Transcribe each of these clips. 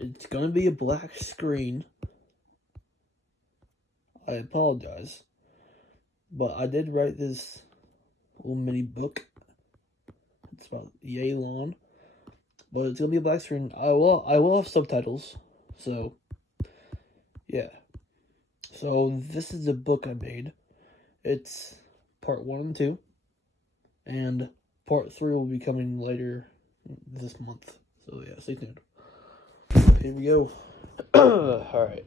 It's gonna be a black screen. I apologize. But I did write this little mini book. It's about yay long. But it's gonna be a black screen. I will have subtitles. So yeah. So this is a book I made. It's part 1 and 2. And part 3 will be coming later this month. So yeah, stay tuned. Here we go. Alright.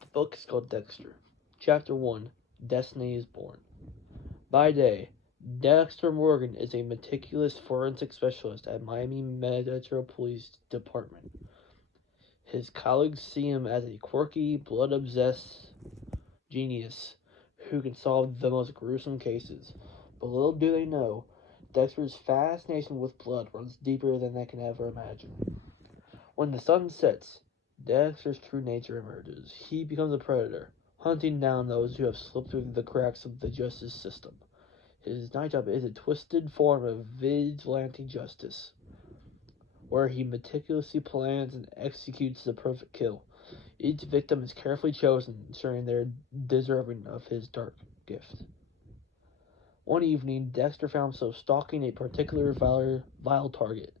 The book is called Dexter. Chapter 1, Destiny is Born. By day, Dexter Morgan is a meticulous forensic specialist at Miami Metro Police Department. His colleagues see him as a quirky, blood-obsessed genius who can solve the most gruesome cases. But little do they know, Dexter's fascination with blood runs deeper than they can ever imagine. When the sun sets, Dexter's true nature emerges. He becomes a predator, hunting down those who have slipped through the cracks of the justice system. His night job is a twisted form of vigilante justice, where he meticulously plans and executes the perfect kill. Each victim is carefully chosen, ensuring they're deserving of his dark gift. One evening, Dexter found himself stalking a particular vile target,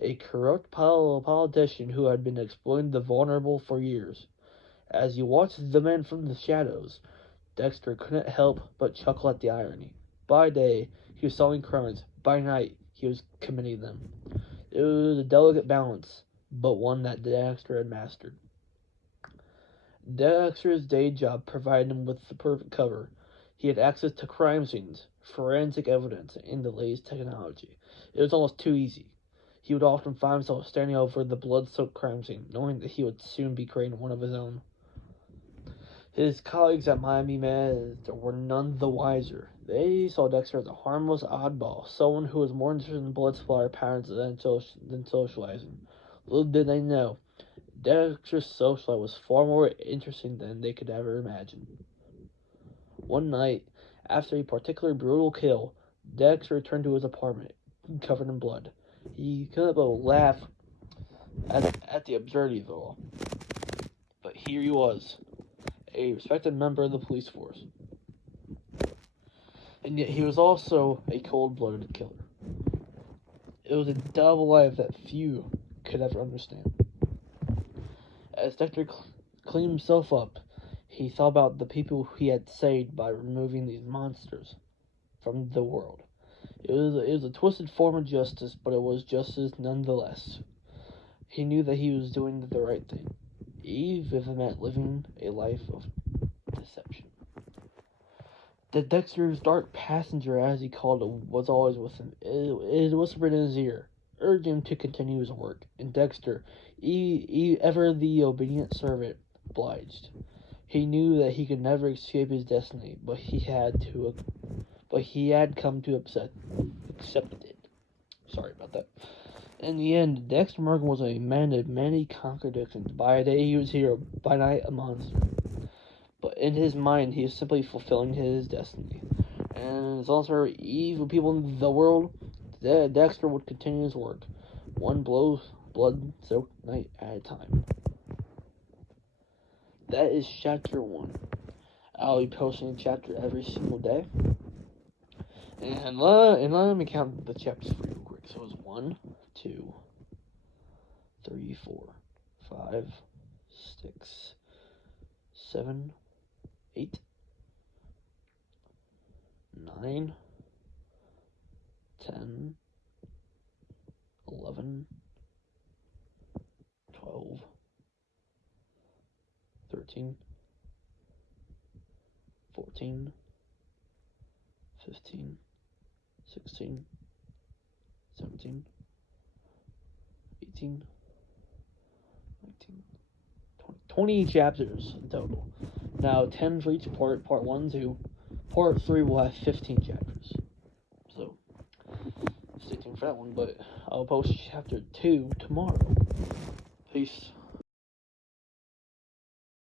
a corrupt politician who had been exploiting the vulnerable for years. As he watched the men from the shadows, Dexter couldn't help but chuckle at the irony. By day, he was solving crimes. By night, he was committing them. It was a delicate balance, but one that Dexter had mastered. Dexter's day job provided him with the perfect cover. He had access to crime scenes, forensic evidence, and the latest technology. It was almost too easy. He would often find himself standing over the blood-soaked crime scene, knowing that he would soon be creating one of his own. His colleagues at Miami Metro were none the wiser. They saw Dexter as a harmless oddball, someone who was more interested in blood splatter patterns than socializing. Little did they know, Dexter's social life was far more interesting than they could ever imagine. One night, after a particularly brutal kill, Dexter returned to his apartment, covered in blood. He couldn't but laugh at the absurdity of it all. But here he was, a respected member of the police force. And yet he was also a cold-blooded killer. It was a double life that few could ever understand. As Dexter cleaned himself up, he thought about the people he had saved by removing these monsters from the world. It was a twisted form of justice, but it was justice nonetheless. He knew that he was doing the right thing, even if it meant living a life of deception. The Dexter's dark passenger, as he called it, was always with him. It whispered in his ear, urging him to continue his work. And Dexter, ever the obedient servant, obliged. He knew that he could never escape his destiny, but he had come to accept it. Sorry about that. In the end, Dexter Morgan was a man of many contradictions. By day he was a hero, by night a monster. But in his mind, he was simply fulfilling his destiny. And as long as there were evil people in the world, Dexter would continue his work, one blood-soaked night at a time. That is chapter 1. I'll be posting a chapter every single day. And let me count the chapters for you real quick. So it's 1, 2, 3, 4, 5, 6, 7, 8, 9, 10, 11, 12, 13, 14, 15, 16, 17, 18, 19, 20 chapters in total. Now 10 for each part, part 1, 2. Part 3 will have 15 chapters. So, stay tuned for that one, but I'll post chapter 2 tomorrow. Peace.